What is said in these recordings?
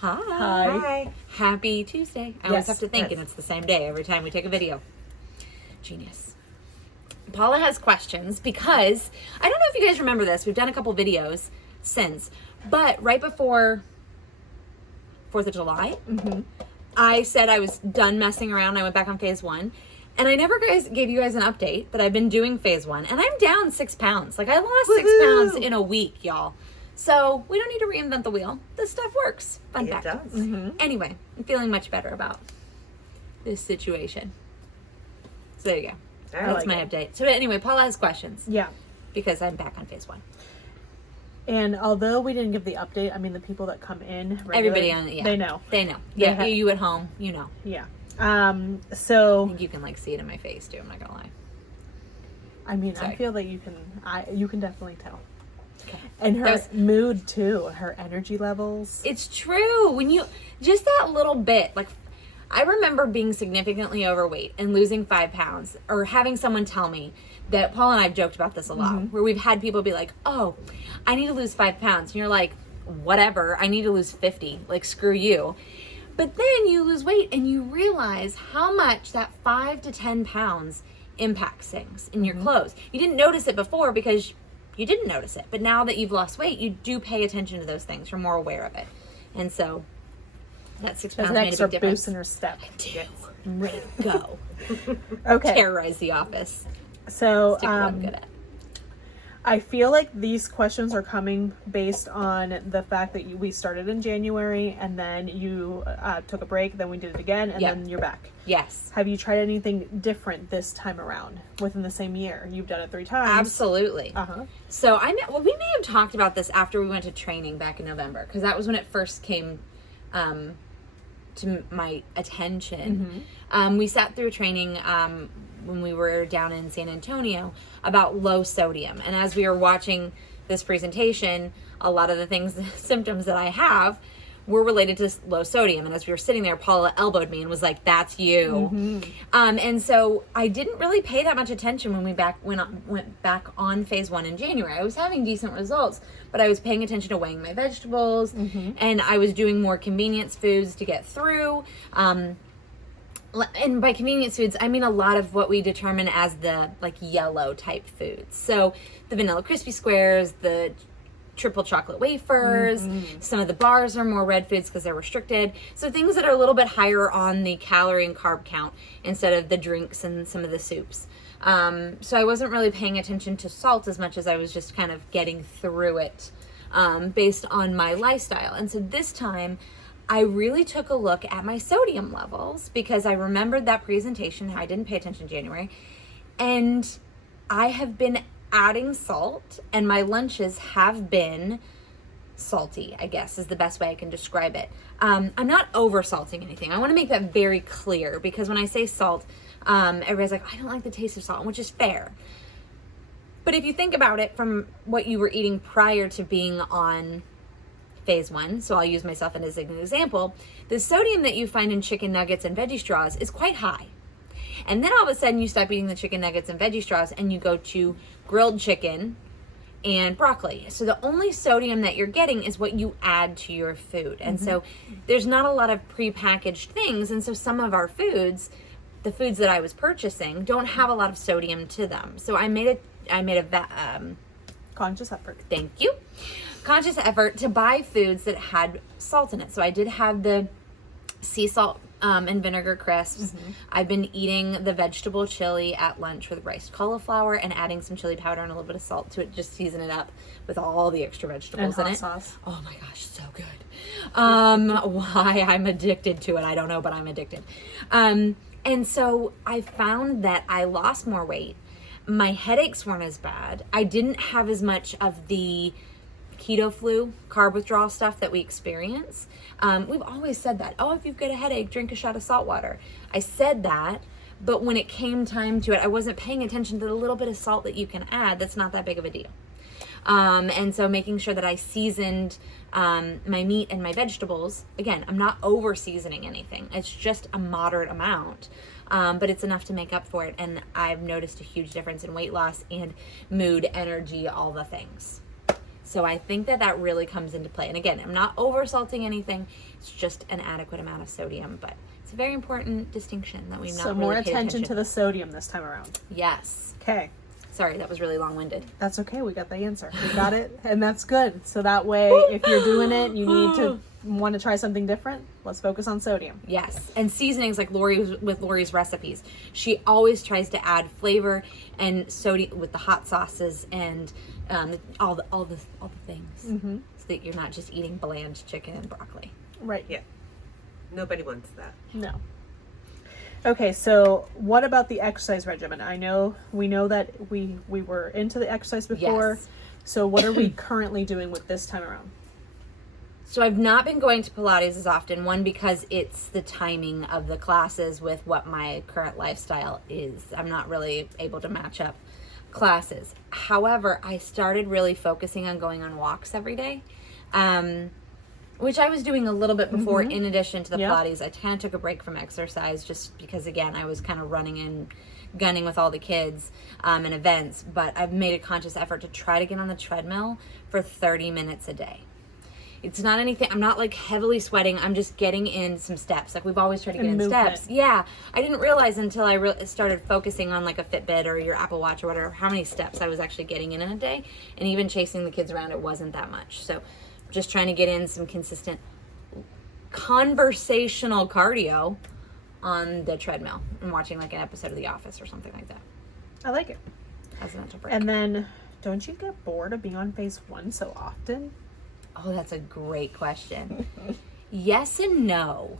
Hi. Happy Tuesday. I always have to think, and it's the same day every time we take a video. Genius. Paula has questions because, I don't know if you guys remember this, we've done a couple videos since, but right before 4th of July, I said I was done messing around. I went back on phase 1. And I never gave you guys an update that I've been doing phase 1. And I'm down 6 pounds. Like, I lost 6 pounds in a week, y'all. So we don't need to reinvent the wheel. This stuff works. Fun fact. It does. Anyway, I'm feeling much better about this situation. So there you go. That's my update. So anyway, Paula has questions. Yeah. Because I'm back on phase 1. And although we didn't give the update, I mean, the people that come in regularly, everybody on it, they know. They know. Yeah, you at home, you know. Yeah. So I think you can like see it in my face too. I'm not gonna lie. I mean, Sorry. I feel like you can definitely tell. Okay. And her mood too, her energy levels. It's true. When you just that little bit, like I remember being significantly overweight and losing 5 pounds, or having someone tell me that Paul and I have joked about this a lot, where we've had people be like, "Oh, I need to lose 5 pounds," and you're like, "Whatever, I need to lose 50. Like screw you." But then you lose weight and you realize how much that 5 to 10 pounds impacts things in your clothes. You didn't notice it before because you didn't notice it. But now that you've lost weight, you do pay attention to those things. You're more aware of it. And so that 6 pounds made a big difference. Boost in her step. I'm ready to go. Okay. Terrorize the office. So, Stick to what I'm good at. I feel like these questions are coming based on the fact that we started in January and then you took a break, then we did it again, and then you're back. Yes. Have you tried anything different this time around within the same year? You've done it 3 times. Absolutely. So we may have talked about this after we went to training back in November, because that was when it first came to my attention. We sat through training when we were down in San Antonio about low sodium. And as we were watching this presentation, a lot of the symptoms that I have were related to low sodium. And as we were sitting there, Paula elbowed me and was like, "That's you." And so I didn't really pay that much attention when we went back on phase 1 in January. I was having decent results, but I was paying attention to weighing my vegetables, and I was doing more convenience foods to get through. And by convenience foods, I mean a lot of what we determine as the like yellow type foods. So the vanilla crispy squares, the triple chocolate wafers, some of the bars are more red foods because they're restricted. So things that are a little bit higher on the calorie and carb count instead of the drinks and some of the soups. So I wasn't really paying attention to salt as much as I was just kind of getting through it based on my lifestyle. And so this time, I really took a look at my sodium levels because I remembered that presentation. I didn't pay attention in January. And I have been adding salt, and my lunches have been salty, I guess is the best way I can describe it. I'm not over salting anything. I want to make that very clear, because when I say salt, everybody's like, "I don't like the taste of salt," which is fair. But if you think about it from what you were eating prior to being on phase 1, so I'll use myself as an example, the sodium that you find in chicken nuggets and veggie straws is quite high. And then all of a sudden you stop eating the chicken nuggets and veggie straws and you go to grilled chicken and broccoli. So the only sodium that you're getting is what you add to your food. And so there's not a lot of prepackaged things. And so some of our foods, the foods that I was purchasing, don't have a lot of sodium to them. So I made a conscious effort. Thank you. Conscious effort to buy foods that had salt in it. So I did have the sea salt and vinegar crisps. I've been eating the vegetable chili at lunch with riced cauliflower and adding some chili powder and a little bit of salt to it, just season it up with all the extra vegetables and in it. Sauce. Oh my gosh, so good. Why I'm addicted to it, I don't know, but I'm addicted. And so I found that I lost more weight. My headaches weren't as bad. I didn't have as much of the keto flu, carb withdrawal stuff that we experience. We've always said that. Oh, if you've got a headache, drink a shot of salt water. I said that, but when it came time to it, I wasn't paying attention to the little bit of salt that you can add. That's not that big of a deal. And so making sure that I seasoned my meat and my vegetables. Again, I'm not over seasoning anything. It's just a moderate amount. But it's enough to make up for it. And I've noticed a huge difference in weight loss and mood, energy, all the things. So I think that really comes into play. And again, I'm not over salting anything. It's just an adequate amount of sodium, but it's a very important distinction that we've not So really more paid attention to the sodium this time around. Yes. Okay. Sorry, that was really long-winded. That's okay. We got the answer. We got it. And that's good. So that way, if you're doing it, you need to want to try something different. Let's focus on sodium. Yes. And seasonings like Lori's recipes. She always tries to add flavor and sodium with the hot sauces and all the things. Mm-hmm. So that you're not just eating bland chicken and broccoli. Right. Yeah. Nobody wants that. No. Okay, so what about the exercise regimen? We know that we were into the exercise before. Yes. So what are we currently doing with this time around? So I've not been going to Pilates as often. One, because it's the timing of the classes with what my current lifestyle is. I'm not really able to match up classes. However, I started really focusing on going on walks every day. Which I was doing a little bit before, in addition to the Pilates. I kind of took a break from exercise just because, again, I was kind of running and gunning with all the kids and events. But I've made a conscious effort to try to get on the treadmill for 30 minutes a day. It's not anything, I'm not like heavily sweating. I'm just getting in some steps. Like we've always tried to get in steps. Yeah. I didn't realize until I started focusing on like a Fitbit or your Apple Watch or whatever, how many steps I was actually getting in a day. And even chasing the kids around, it wasn't that much. So just trying to get in some consistent conversational cardio on the treadmill and watching like an episode of The Office or something like that. I like it. As a mental break. And then, don't you get bored of being on phase 1 so often? Oh, that's a great question. Yes and no.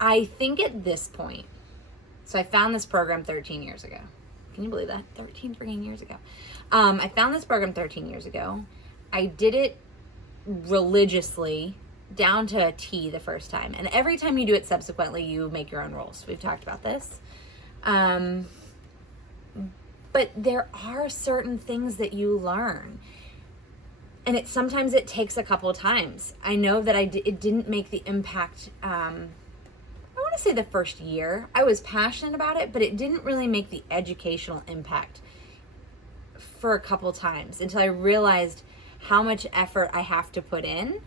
I think at this point, so I found this program 13 years ago. Can you believe that? 13 freaking years ago. I found this program 13 years ago. I did it religiously down to a T the first time. And every time you do it subsequently, you make your own rules. We've talked about this. But there are certain things that you learn. And sometimes it takes a couple of times. I know that it didn't make the impact, I want to say the first year. I was passionate about it, but it didn't really make the educational impact for a couple times until I realized how much effort I have to put in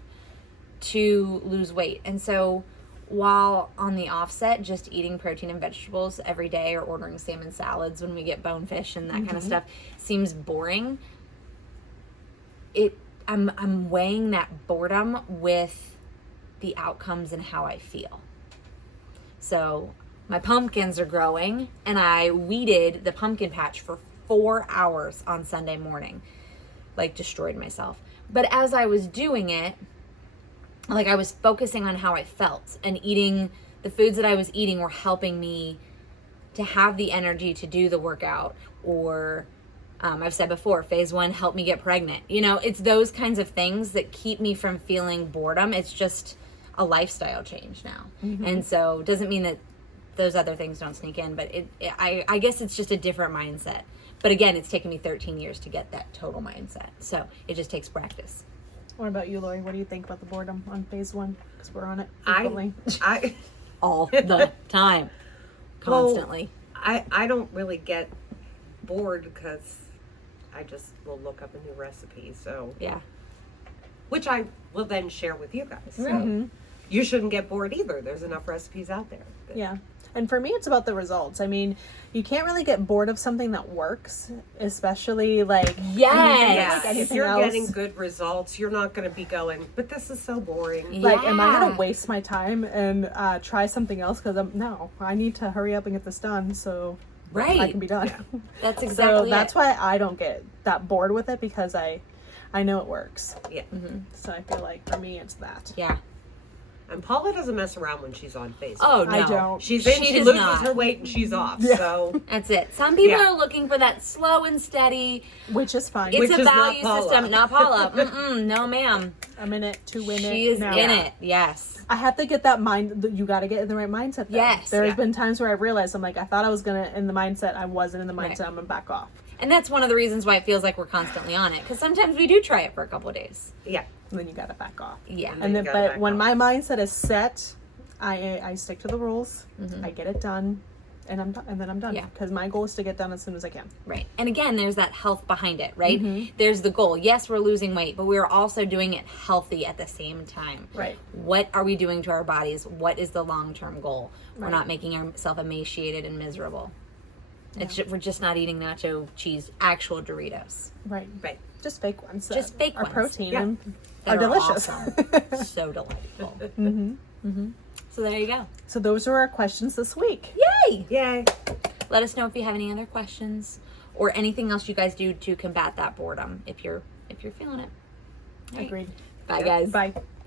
to lose weight. And so while on the offset, just eating protein and vegetables every day or ordering salmon salads when we get bonefish and that kind of stuff seems boring, I'm weighing that boredom with the outcomes and how I feel. So my pumpkins are growing and I weeded the pumpkin patch for 4 hours on Sunday morning. Like destroyed myself. But as I was doing it, like I was focusing on how I felt, and eating the foods that I was eating were helping me to have the energy to do the workout. Or I've said before, phase 1 helped me get pregnant. You know, it's those kinds of things that keep me from feeling boredom. It's just a lifestyle change now. And so it doesn't mean that those other things don't sneak in, but I guess it's just a different mindset. But again, it's taken me 13 years to get that total mindset. So it just takes practice. What about you, Lori? What do you think about the boredom on phase 1? Because we're on it frequently. I All the time. Constantly. Well, I don't really get bored because I just will look up a new recipe. So Yeah. which I will then share with you guys. So Mm-hmm. you shouldn't get bored either. There's enough recipes out there. Yeah. And for me, it's about the results. I mean, you can't really get bored of something that works, especially like Yes. Yeah, if anything you're else. getting good results, you're not going to be going, but this is so boring. Like, am I Yeah. going to waste my time and try something else? Because I need to hurry up and get this done so Right. I can be done. Yeah. That's exactly So that's it. why I don't get that bored with it, because I know it works. Yeah. So I feel like for me, it's that. Yeah. And Paula doesn't mess around when she's on Facebook. Oh, no. I don't. She's in, she does loses not. her weight and she's off. Yeah. So That's it. Some people Yeah. are looking for that slow and steady. Which is fine. It's Which a is not value Paula. system, not Paula. No, ma'am. I'm in it to win it. She is now. in it. Yes. I have to get that mind. You got to get in the right mindset. Though. Yes. There's Yeah. been times where I realized I thought I was in the mindset. I wasn't in the mindset. Right. I'm gonna back off. And that's one of the reasons why it feels like we're constantly on it. Because sometimes we do try it for a couple of days. yeah. And then you got to back off. Yeah. And then, you gotta but back when off. my mindset is set, I stick to the rules. Mm-hmm. I get it done, and then I'm done. Yeah. Because my goal is to get done as soon as I can. Right. And again, there's that health behind it, right? Mm-hmm. There's the goal. Yes, we're losing weight, but we're also doing it healthy at the same time. Right. What are we doing to our bodies? What is the long-term goal? We're Right. not making ourselves emaciated and miserable. We're just not eating nacho cheese, actual Doritos. Right. Right. Just fake ones. that Just fake are ones. protein Yeah. and That are delicious. awesome. So delightful. So there you go. So those are our questions this week. Yay! Yay. Let us know if you have any other questions or anything else you guys do to combat that boredom if you're feeling it. All right. Agreed. Bye, guys. Bye.